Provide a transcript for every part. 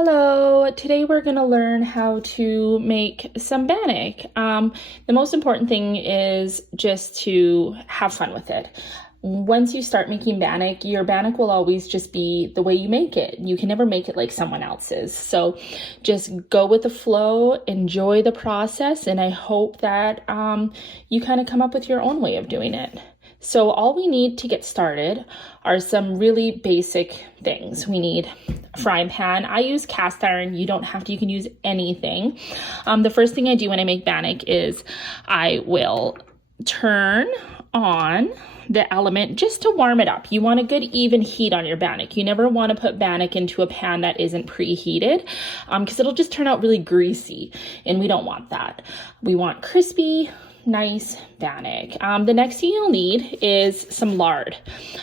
Hello, today we're going to learn how to make some bannock. The most important thing is just to have fun with it. Once you start making bannock, your bannock will always just be the way you make it. You can never make it like someone else's. So just go with the flow, enjoy the process, and I hope that you kind of come up with your own way of doing it. So all we need to get started are some really basic things. We need a frying pan. I use cast iron. You don't have to, you can use anything. The first thing I do when I make bannock is I will turn on the element just to warm it up. You want a good even heat on your bannock. You never want to put bannock into a pan that isn't preheated because it'll just turn out really greasy, and we don't want that. We want crispy, nice bannock. The next thing you'll need is some lard.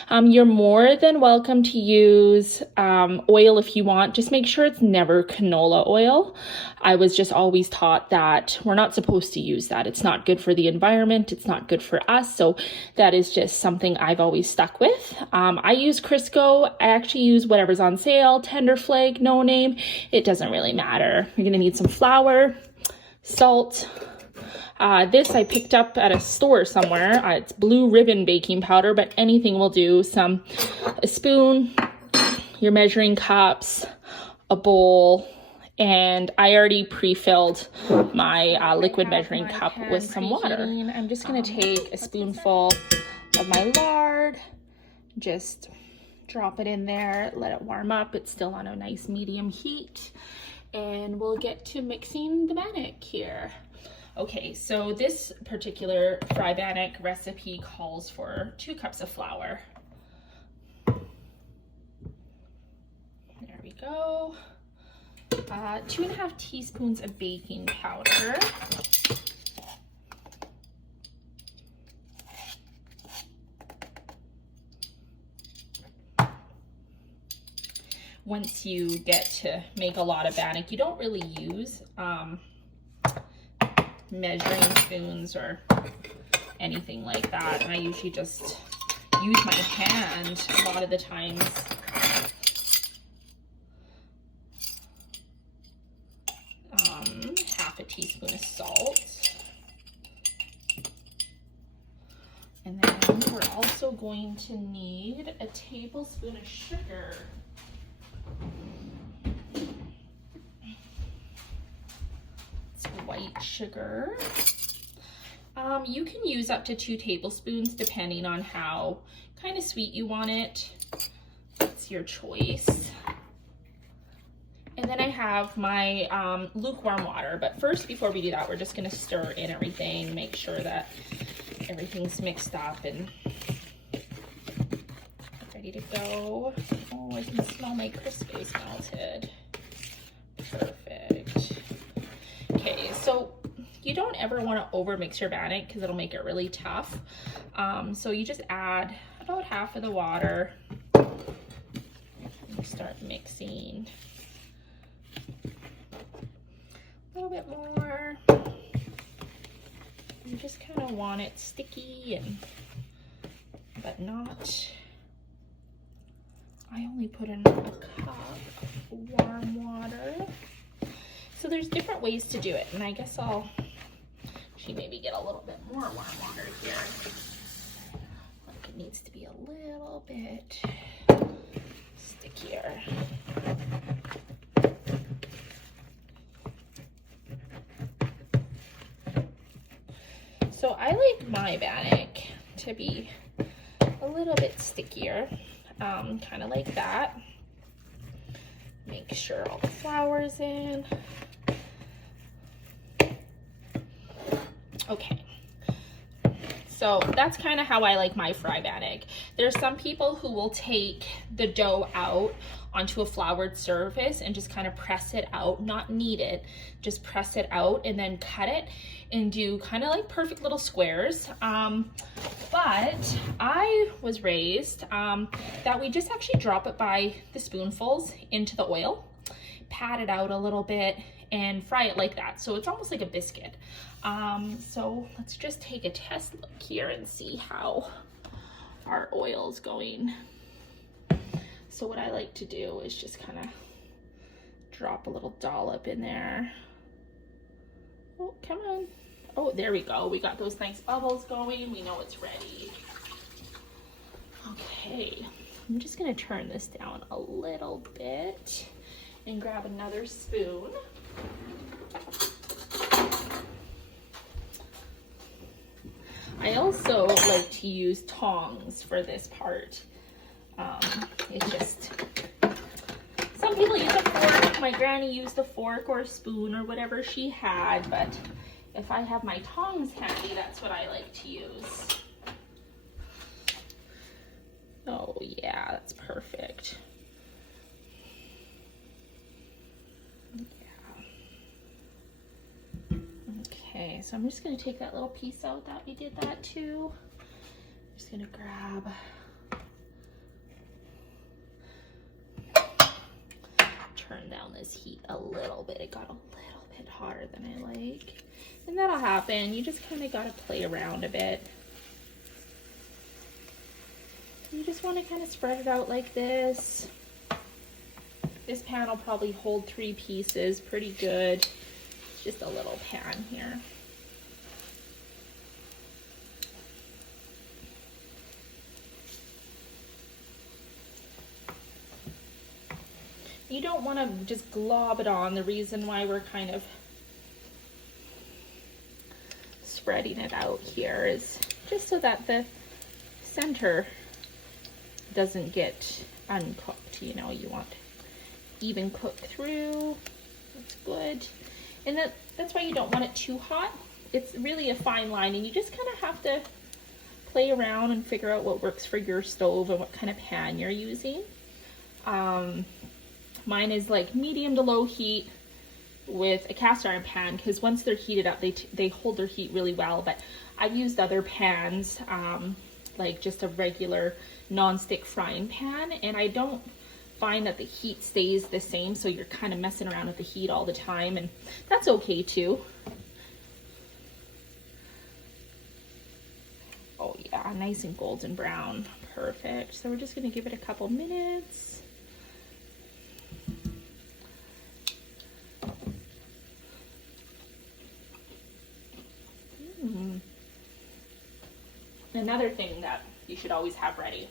You're more than welcome to use oil if you want. Just make sure it's never canola oil. I was just always taught that we're not supposed to use that. It's not good for the environment. It's not good for us. So that is just something I've always stuck with. I use Crisco. I actually use whatever's on sale, Tender Flake, No Name. It doesn't really matter. You're gonna need some flour, salt. This I picked up at a store somewhere. It's Blue Ribbon baking powder, but anything will do. A spoon, your measuring cups, a bowl, and I already pre-filled my liquid measuring cup with some water. I'm just gonna take a spoonful of my lard, just drop it in there, let it warm up. It's still on a nice medium heat, and we'll get to mixing the bannock here. Okay, so this particular fry bannock recipe calls for 2 cups of flour. There we go. 2.5 teaspoons of baking powder. Once you get to make a lot of bannock, you don't really use measuring spoons or anything like that. And I usually just use my hand a lot of the times. Half a teaspoon of salt. And then we're also going to need a tablespoon of sugar. White sugar. You can use up to 2 tablespoons depending on how kind of sweet you want it. It's your choice. And then I have my lukewarm water, but first, before we do that, we're just going to stir in everything, make sure that everything's mixed up and ready to go. Oh, I can smell my Crisco's melted. Perfect. Okay, so you don't ever want to over mix your bannock because it'll make it really tough. So you just add about half of the water and start mixing. A little bit more. You just kind of want it sticky but not. I only put in a cup of warm water. So there's different ways to do it, and I guess I'll maybe get a little bit more warm water here. Like it needs to be a little bit stickier. So I like my bannock to be a little bit stickier, kind of like that. Make sure all the flour's in. Okay, so that's kind of how I like my fry bannock. There's some people who will take the dough out onto a floured surface and just kind of press it out, not knead it, just press it out and then cut it and do kind of like perfect little squares. But I was raised that we just actually drop it by the spoonfuls into the oil, pat it out a little bit, and fry it like that. So it's almost like a biscuit. So let's just take a test look here and see how our oil's going. So what I like to do is just kind of drop a little dollop in there. Oh, come on. Oh, there we go. We got those nice bubbles going. We know it's ready. Okay, I'm just gonna turn this down a little bit and grab another spoon. I also like to use tongs for this part. It's just, some people use a fork. My granny used a fork or a spoon or whatever she had, but if I have my tongs handy, that's what I like to use. Oh yeah, that's perfect. Yeah. Okay, so I'm just gonna take that little piece out that we did that too. I'm just gonna grab, turn down this heat a little bit. It got a little bit hotter than I like. And that'll happen. You just kind of got to play around a bit. You just want to kind of spread it out like this. This pan will probably hold 3 pieces pretty good. It's just a little pan here. You don't want to just glob it on. The reason why we're kind of spreading it out here is just so that the center doesn't get uncooked. You know, you want even cook through. That's good. And that's why you don't want it too hot. It's really a fine line, and you just kind of have to play around and figure out what works for your stove and what kind of pan you're using. Mine is like medium to low heat with a cast iron pan, because once they're heated up, they hold their heat really well. But I've used other pans, like just a regular non-stick frying pan, and I don't find that the heat stays the same, so you're kind of messing around with the heat all the time, and that's okay too. Oh yeah, nice and golden brown. Perfect. So we're just going to give it a couple minutes. Another thing that you should always have ready.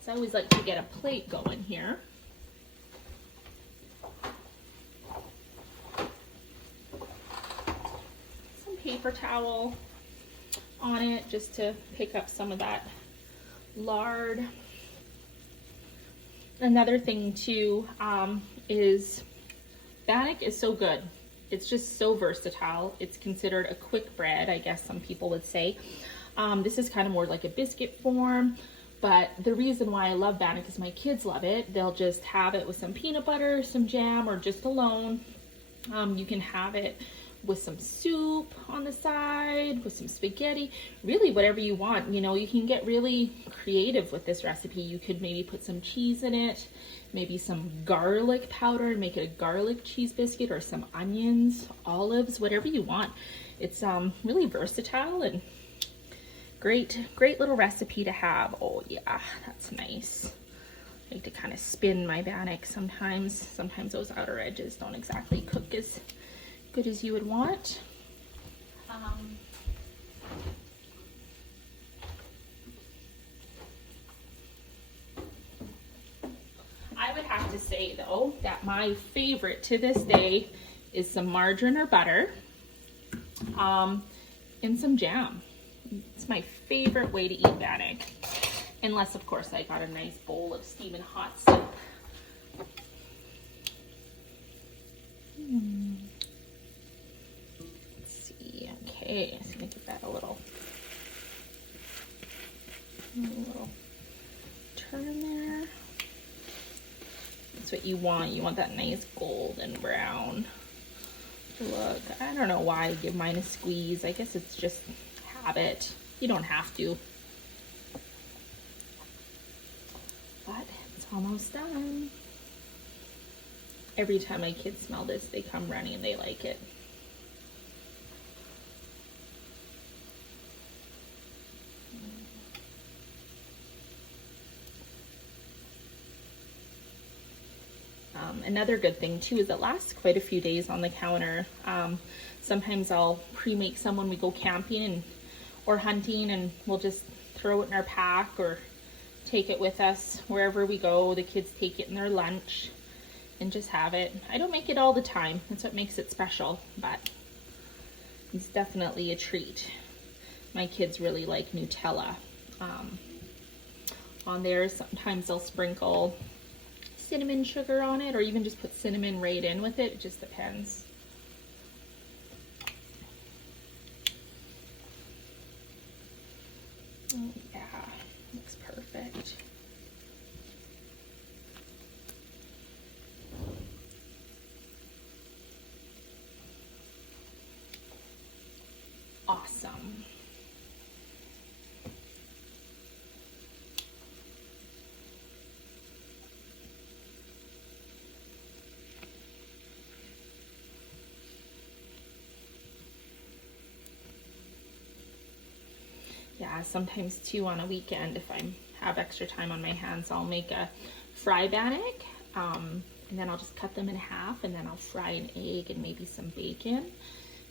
So I always like to get a plate going here. Some paper towel on it just to pick up some of that lard. Another thing too is bannock is so good. It's just so versatile. It's considered a quick bread, I guess some people would say. This is kind of more like a biscuit form, but the reason why I love bannock is my kids love it. They'll just have it with some peanut butter, some jam, or just alone. You can have it with some soup on the side, with some spaghetti, really whatever you want. You know, you can get really creative with this recipe. You could maybe put some cheese in it, maybe some garlic powder and make it a garlic cheese biscuit, or some onions, olives, whatever you want. It's really versatile and great little recipe to have. Oh yeah, that's nice. I like to kind of spin my bannock sometimes. Sometimes those outer edges don't exactly cook as good as you would want. I would have to say though that my favorite to this day is some margarine or butter and some jam. It's my favorite way to eat bannock, unless of course I got a nice bowl of steaming hot soup. Let's see. Okay, so I'm gonna give that a little turn there. That's what you want. You want that nice golden brown look. I don't know why I give mine a squeeze. I guess it's just habit. You don't have to. But it's almost done. Every time my kids smell this, they come running and they like it. Another good thing too is it lasts quite a few days on the counter. Sometimes I'll pre-make some when we go camping or hunting, and we'll just throw it in our pack or take it with us wherever we go. The kids take it in their lunch and just have it. I don't make it all the time. That's what makes it special, but it's definitely a treat. My kids really like Nutella on there. Sometimes I'll sprinkle cinnamon sugar on it, or even just put cinnamon right in with it. It just depends. Oh yeah, looks perfect. Awesome. Yeah, sometimes too on a weekend, if I have extra time on my hands, I'll make a fry bannock, and then I'll just cut them in half, and then I'll fry an egg and maybe some bacon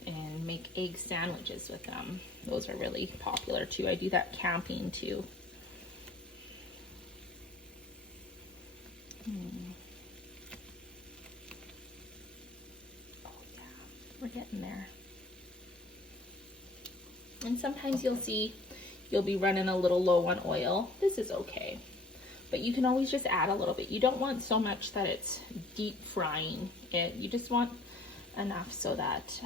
and make egg sandwiches with them. Those are really popular too. I do that camping too. Oh yeah, we're getting there. And sometimes you'll be running a little low on oil. This is okay, but you can always just add a little bit. You don't want so much that it's deep frying it. You just want enough so that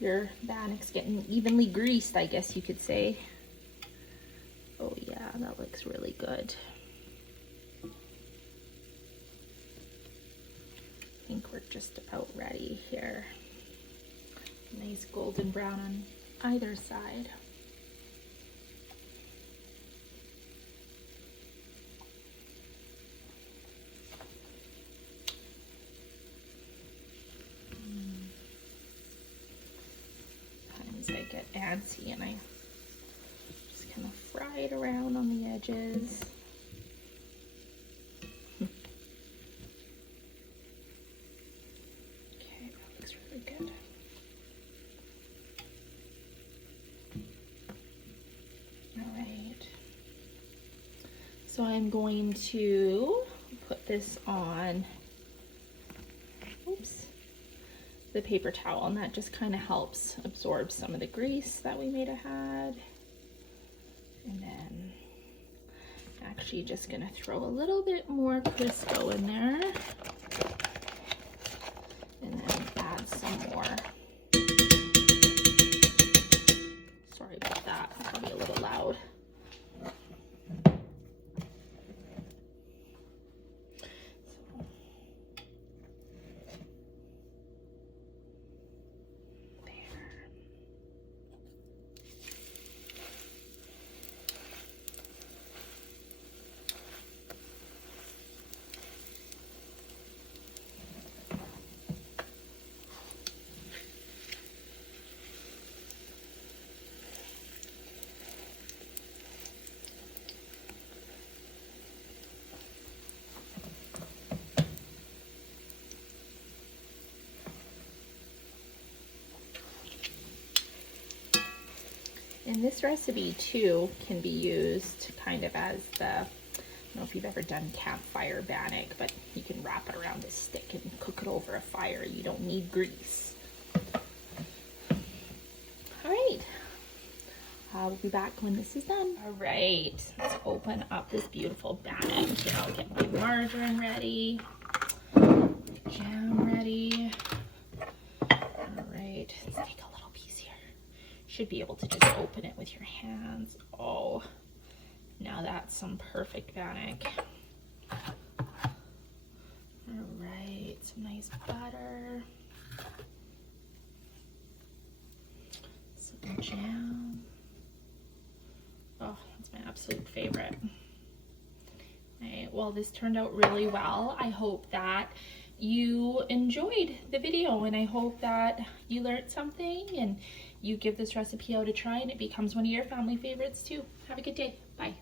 your bannock's getting evenly greased, I guess you could say. Oh yeah, that looks really good. I think we're just about ready here. Nice golden brown on either side. Sometimes I get antsy and I just kind of fry it around on the edges. Okay, that looks really good. So I'm going to put this on, the paper towel, and that just kind of helps absorb some of the grease that we might have had. And then actually just gonna throw a little bit more Crisco in there, and then add some more. Sorry about that, it's probably a little loud. And this recipe too can be used kind of as the, I don't know if you've ever done campfire bannock, but you can wrap it around a stick and cook it over a fire. You don't need grease. All right, I'll be back when this is done. All right, let's open up this beautiful bannock. Here, I'll get my margarine ready, jam ready. All right, let's take a little piece here. Should be able to just open it with your hands. Oh, now that's some perfect bannock. All right, some nice butter, some jam. Oh, that's my absolute favorite. All right, well, this turned out really well. I hope that you enjoyed the video, and I hope that you learned something and you give this recipe out a try and it becomes one of your family favorites too. Have a good day. Bye.